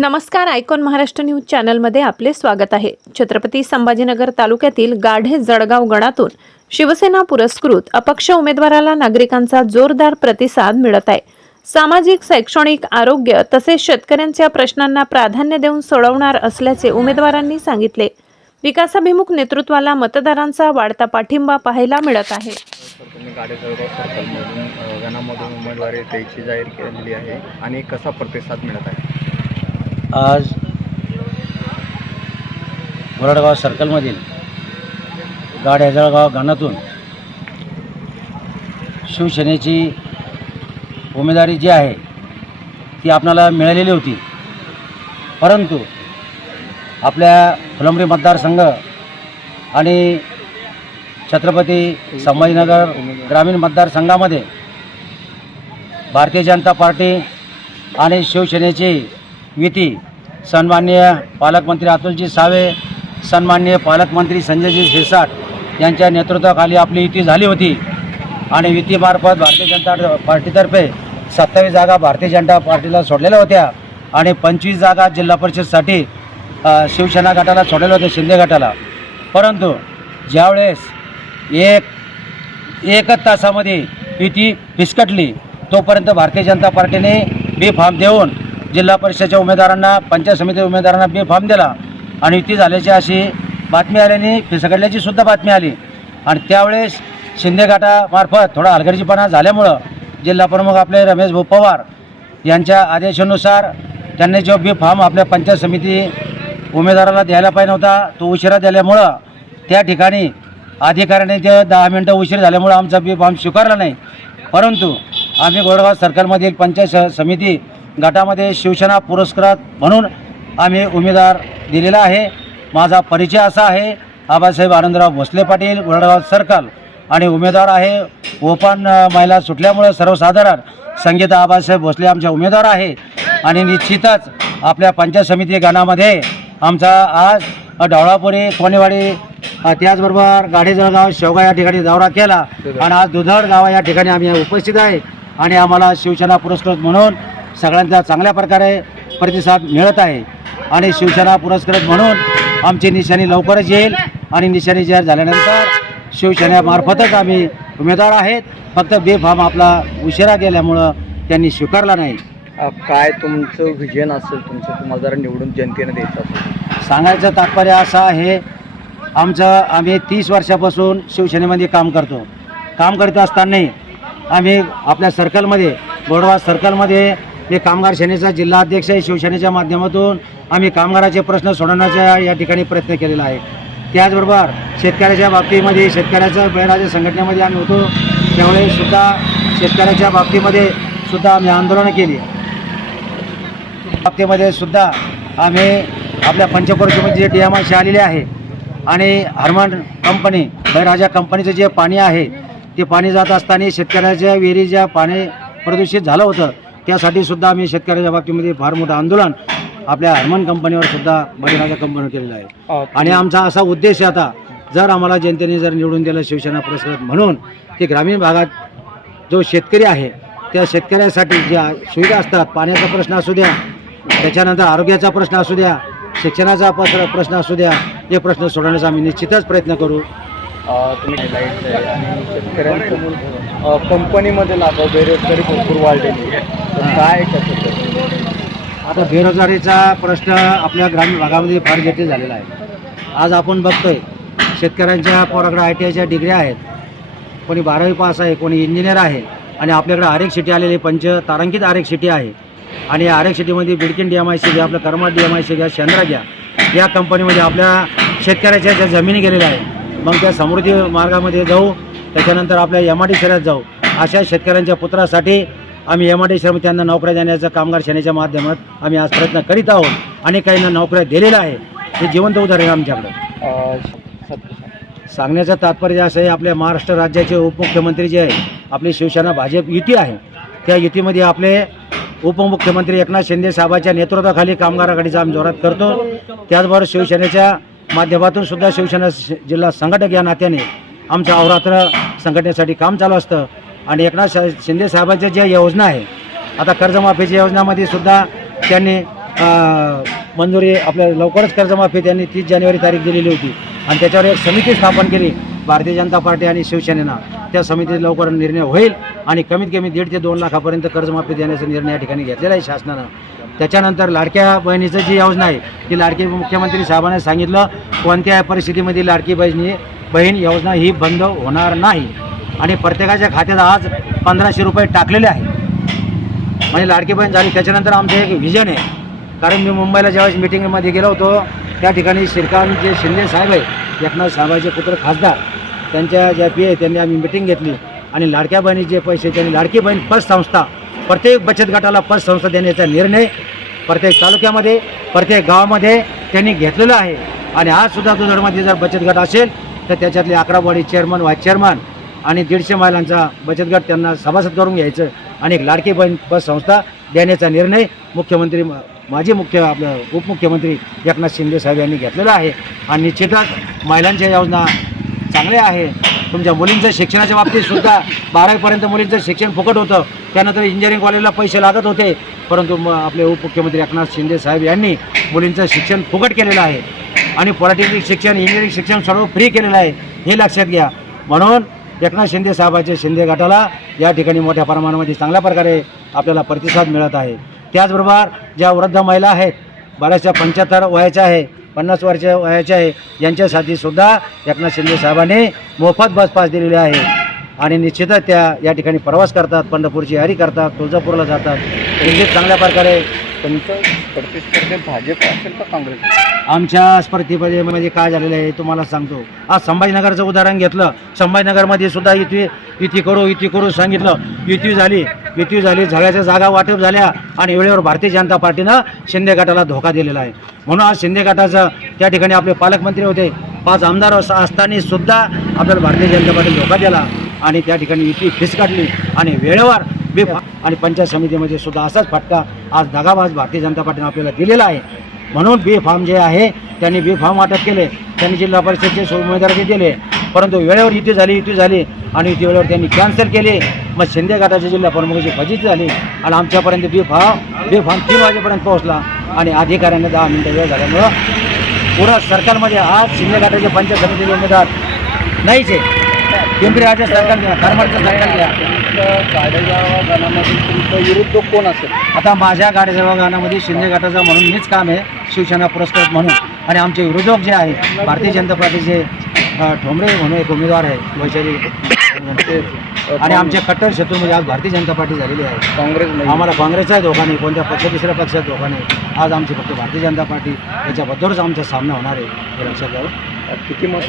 नमस्कार, icon Maharashtra news चॅनलमध्ये आपले स्वागत आहे। छत्रपती संभाजीनगर तालुक्यातील गाढे जळगाव गणातून शिवसेना पुरस्कृत अपक्ष उमेदवाराला नागरिकांचा जोरदार प्रतिसाद मिळत आहे। सामाजिक, शैक्षणिक, आरोग्य तसेच शेतकऱ्यांच्या प्रश्नांना प्राधान्य देऊन सोडवणार असल्याचे उमेदवारांनी सांगितले। विकासाभिमुख नेतृत्वाला मतदारांचा वाढता पाठिंबा पाहायला मिळत आहे। तुम्ही गाढे जळगाव सर्कलमधून गणामधून उमेदवारी द्यायची जाहीर केलेली आहे आणि कसा प्रतिसाद मिळत आहे? आज वरडगाव सर्कलमधील गाढे जळगाव गणातून शिवसेनेची उमेदवारी जी आहे ती आपल्याला मिळालेली होती, परंतु आपल्या फुलंब्री मतदारसंघ आणि छत्रपती संभाजीनगर ग्रामीण मतदारसंघामध्ये भारतीय जनता पार्टी आणि शिवसेनेची युती सन्माननीय पालकमंत्री अतुलजी सावे, सन्माननीय पालकमंत्री संजयजी शिरसाट यांच्या नेतृत्वाखाली आपली युती झाली होती आणि युतीमार्फत भारतीय जनता पार्टीतर्फे 27 जागा भारतीय जनता पार्टीला सोडलेल्या होत्या आणि 25 जागा जिल्हा परिषदसाठी शिवसेना गटाला सोडलेल्या होत्या, शिंदे गटाला। परंतु ज्यावेळेस एकच तासामध्ये युती फिसकटली, तोपर्यंत भारतीय जनता पार्टीने बी फॉर्म देऊन जिल्हा परिषदेच्या उमेदवारांना, पंचायत समिती उमेदवारांना बी फॉर्म दिला आणि युती झाल्याची अशी बातमी आल्याने फिसकटल्याची सुद्धा बातमी आली। आणि त्यावेळेस शिंदे गटामार्फत थोडा हलगर्जीपणा झाल्यामुळं जिल्हा प्रमुख आपले रमेश भाऊ पवार यांच्या आदेशानुसार त्यांनी जो बी फॉर्म आपल्या पंचायत समिती उमेदवाराला द्यायला पाहिजे नव्हता, तो उशिरा दिल्यामुळं त्या ठिकाणी अधिकाऱ्याने जे 10 मिनटं उशीर झाल्यामुळं आमचा बी फॉर्म स्वीकारला नाही। परंतु आम्ही गोरगाव सर्कलमधील पंचायत समिती गटामध्ये शिवसेना पुरस्कृत म्हणून आम्ही उमेदवार दिलेला आहे। माझा परिचय असा आहे, आबासाहेब आनंदराव भोसले पाटील, वडगाव सर्कल, आणि उमेदवार आहे ओपन महिला सुटल्यामुळे सर्वसाधारण संगीता आबासाहेब भोसले आमच्या उमेदवार आहे। आणि निश्चितच आपल्या पंचायत समिती गणामध्ये आमचा आज ढवळापुरी, कोणेवाडी, त्याचबरोबर गाढे जळगाव, शेवगाव या ठिकाणी दौरा केला आणि आज दुधड गाव या ठिकाणी आम्ही उपस्थित आहे आणि आम्हाला शिवसेना पुरस्कृत म्हणून सगळ्यांचा चांगल्या प्रकारे प्रतिसाद मिळत आहे आणि शिवसेना पुरस्कृत म्हणून आमची निशाणी लवकरच येईल आणि निशाणी जाहीर झाल्यानंतर शिवसेनेमार्फतच आम्ही उमेदवार आहेत। फक्त बी फॉर्म आपला उशिरा गेल्यामुळं त्यांनी स्वीकारला नाही। काय तुमचं विजन असेल, तुम्हाला जरा निवडून जनतेने द्यायचं असेल? सांगायचं तात्पर्य असं आहे, आम्ही 30 वर्षापासून शिवसेनेमध्ये काम करत असताना आम्ही आपल्या सर्कलमध्ये, गोडवा सर्कलमध्ये हे कामगार सेनेचा जिल्हा अध्यक्ष आहे। शिवसेनेच्या माध्यमातून आम्ही कामगाराचे प्रश्न सोडवण्याचा या ठिकाणी प्रयत्न केलेला आहे। त्याचबरोबर शेतकऱ्याच्या बाबतीमध्ये, शेतकऱ्याच्या बळीराजा संघटनेमध्ये आम्ही होतो, त्यावेळेस सुद्धा शेतकऱ्याच्या बाबतीमध्ये सुद्धा आम्ही आंदोलनं केली। बाबतीमध्ये सुद्धा आम्ही आपल्या पंचक्रोशीमध्ये जे DMIC आलेले आहे आणि हरमन कंपनी, बळीराजा कंपनीचं जे पाणी आहे ते पाणी जात असताना शेतकऱ्याच्या विहिरीच्या पाणी प्रदूषित झालं होतं, त्यासाठी सुद्धा आम्ही शेतकऱ्याच्या बाबतीमध्ये फार मोठं आंदोलन आपल्या हरमन कंपनीवर सुद्धा बळीराजा कंपनीवर केलेलं आहे। आणि आमचा असा उद्देश आता, जर आम्हाला जनतेने जर निवडून दिलं शिवसेना पुरस्कृत म्हणून, ते ग्रामीण भागात जो शेतकरी आहे त्या शेतकऱ्यासाठी ज्या सुविधा असतात, पाण्याचा प्रश्न असू द्या, त्याच्यानंतर आरोग्याचा प्रश्न असू द्या, शिक्षणाचा प्रश्न असू द्या, हे प्रश्न सोडवण्याचा आम्ही निश्चितच प्रयत्न करू। तुम्ही लाईट आहे आणि शेतकऱ्यांच्या कंपनीमध्ये लागू बेरोजगारी भरपूर वाढलेली आहे, तर काय कसं? आता बेरोजगारीचा प्रश्न आपल्या ग्रामीण भागामध्ये फार जटिल झालेला आहे। आज आपण बघतोय शेतकऱ्यांच्या पोराकडे ITIच्या डिग्र्या आहेत, कोणी 12वी पास आहे, कोणी इंजिनियर आहे, आणि आपल्याकडे आरेख सिटी आलेली तारांकित आरेख सिटी आहे आणि या आरेख सिटीमध्ये बिडकिन DMIC घ्या, आपलं करमाट DMIC घ्या, शेंद्रा घ्या, या कंपनीमध्ये आपल्या शेतकऱ्याच्या ज्या जमिनी गेलेल्या आहे, मग त्या समृद्धी मार्गामध्ये जाऊ, त्याच्यानंतर आपल्या MID शहरात जाऊ, अशा शेतकऱ्यांच्या पुत्रासाठी आम्ही MID शहरामध्ये त्यांना नोकऱ्या देण्याचं कामगार सेनेच्या माध्यमात आम्ही आज प्रयत्न करीत आहोत आणि काहींना नोकऱ्या दिलेल्या आहे। हे जिवंत उदाहरण आहे आमच्याकडं। सांगण्याचं तात्पर्य असं आहे, आपल्या महाराष्ट्र राज्याचे उपमुख्यमंत्री जे आहे, आपली शिवसेना भाजप युती आहे, त्या युतीमध्ये आपले उपमुख्यमंत्री एकनाथ शिंदे साहेबांच्या नेतृत्वाखाली कामगार आघाडीचा आम्ही जोरात करतो। त्याचबरोबर शिवसेनेच्या माध्यमातून सुद्धा शिवसेना जिल्हा संघटक या नात्याने आमचं अहोरात्र संघटनेसाठी काम चालू असतं आणि एकनाथ शिंदे साहेबांच्या ज्या योजना आहे, आता कर्जमाफीच्या योजनामध्ये सुद्धा त्यांनी मंजुरी आपल्या लवकरच कर्जमाफी त्यांनी 30 जानेवारी तारीख दिलेली होती आणि त्याच्यावर एक समिती स्थापन केली भारतीय जनता पार्टी आणि शिवसेनेनं. त्या समितीत लवकर निर्णय होईल आणि कमीत कमी 1.5 ते 2 लाखापर्यंत कर्जमाफी देण्याचा निर्णय या ठिकाणी घेतलेला आहे शासनानं. त्याच्यानंतर लाडक्या बहिणीचं जी योजना आहे ती लाडकी मुख्यमंत्री साहेबांनी सांगितलं कोणत्याही परिस्थितीमध्ये लाडकी बहीण योजना ही बंद होणार नाही आणि प्रत्येकाच्या खात्यात आज 1500 रुपये टाकलेले आहे म्हणजे लाडकी बहीण झाली. त्याच्यानंतर आमचं एक व्हिजन आहे, कारण मी मुंबईला ज्यावेळेस मिटिंगमध्ये गेलो होतो त्या ठिकाणी श्रीकांत जे शिंदे साहेब आहे एकनाथ साहेबांचे पुत्र खासदार त्यांच्या ज्या पी आहे त्यांनी आम्ही मिटिंग घेतली आणि लाडक्या बहिणीचे पैसे त्यांनी लाडकी बहीण पतसंस्था प्रत्येक बचत गटाला पतसंस्था देण्याचा निर्णय प्रत्येक तालुक्यामध्ये प्रत्येक गावामध्ये त्यांनी घेतलेला आहे. आणि आजसुद्धा दुधडमध्ये जर बचत गट असेल तर त्याच्यातले 11 बॉडी चेअरमन व्हाईस चेअरमन आणि 150 महिलांचा बचत गट त्यांना सभासद करून घ्यायचं आणि एक लाडकी बहीण पतसंस्था देण्याचा निर्णय मुख्यमंत्री माजी आपलं उपमुख्यमंत्री एकनाथ शिंदे साहेब यांनी घेतलेला आहे. आणि निश्चितच महिलांच्या योजना चांगल्या आहे. तुमच्या मुलींचं शिक्षणाच्या बाबतीत सुद्धा 12वीपर्यंत मुलींचं शिक्षण फुकट होतं, त्यानंतर इंजिनिअरिंग कॉलेजला पैसे लागत होते, परंतु आपले उपमुख्यमंत्री एकनाथ शिंदे साहेब यांनी मुलींचं शिक्षण फुकट केलेलं आहे आणि पॉलिटेक्निक शिक्षण इंजिनिअरिंग शिक्षण सर्व फ्री केलेलं आहे, हे लक्षात घ्या. म्हणून एकनाथ शिंदे साहेबांच्या शिंदे गटाला या ठिकाणी मोठ्या प्रमाणामध्ये चांगल्या प्रकारे आपल्याला प्रतिसाद मिळत आहे. त्याचबरोबर ज्या वृद्ध महिला आहेत बऱ्याचशा 75 वयाच्या आहे 50 वर्षाच्या वयाच्या आहे यांच्यासाठी सुद्धा एकनाथ शिंदे साहेबांनी मोफत बस पास दिलेले आहे आणि निश्चितच त्या या ठिकाणी प्रवास करतात, पंढरपूरची वारी करतात, तुळजापूरला जातात. निश्चित चांगल्या प्रकारे तुमचं प्रतिस्पर्धेत भाजप असेल का काँग्रेस? आमच्या स्पर्धेमध्ये काय झालेलं आहे तुम्हाला सांगतो. आज संभाजीनगरचं उदाहरण घेतलं, संभाजीनगरमध्ये सुद्धा युती करू सांगितलं, युती झाली सगळ्याच्या जागा वाटप झाल्या आणि वेळेवर भारतीय जनता पार्टीनं शिंदे गटाला धोका दिलेला आहे. म्हणून आज शिंदे गटाचं त्या ठिकाणी आपले पालकमंत्री होते, 5 आमदार असताना सुद्धा आपल्याला भारतीय जनता पार्टीने धोका दिला आणि त्या ठिकाणी युती फिसकाटली आणि वेळेवर आणि पंचायत समितीमध्ये सुद्धा असाच फटका आज दगाबाज भारतीय जनता पार्टीने आपल्याला दिलेला आहे. म्हणून बी फॉर्म जे आहे त्यांनी बी फॉर्म वाटप केले, त्यांनी जिल्हा परिषदेचे उमेदवारी दिले, परंतु वेळेवर युती झाली आणि युती वेळेवर त्यांनी कॅन्सल केली. मग शिंदे गटाच्या जिल्हा प्रमुखाची फजिती झाली आणि आमच्यापर्यंत बी फॉर्म 3 वाजेपर्यंत पोहोचला आणि अधिकाऱ्यांना 10 मिनिटं वेळ झाल्यामुळं पुरा सर्कलमध्ये आज शिंदे गटाचे पंचायत समितीचे उमेदवार नाहीच आहे. पिंपरी राज्य सरकार घ्या, करमाडचं सरकार घ्या. गाडेगाव गाण्यामध्ये तुमचं विरुद्ध कोण असेल? आता माझ्या गाडेगाव गाण्यामध्ये शिंदे गटाचं म्हणून मीच काम आहे, शिवसेना पुरस्कृत म्हणून. आणि आमचे विरोधक जे आहे भारतीय जनता पार्टीचे ठोंबरे म्हणून एक उमेदवार आहे वैशाली आणि आमचे कट्टर शत्रू म्हणजे आज भारतीय जनता पार्टी झालेली आहे. काँग्रेस नाही. आम्हाला काँग्रेसचाही धोका नाही, कोणत्या दुसऱ्या पक्षात धोका नाही. आज आमची फक्त भारतीय जनता पार्टी याच्याबद्दलच आमचा सामना होणार आहे, हे लक्षात घ्यावं. किती मत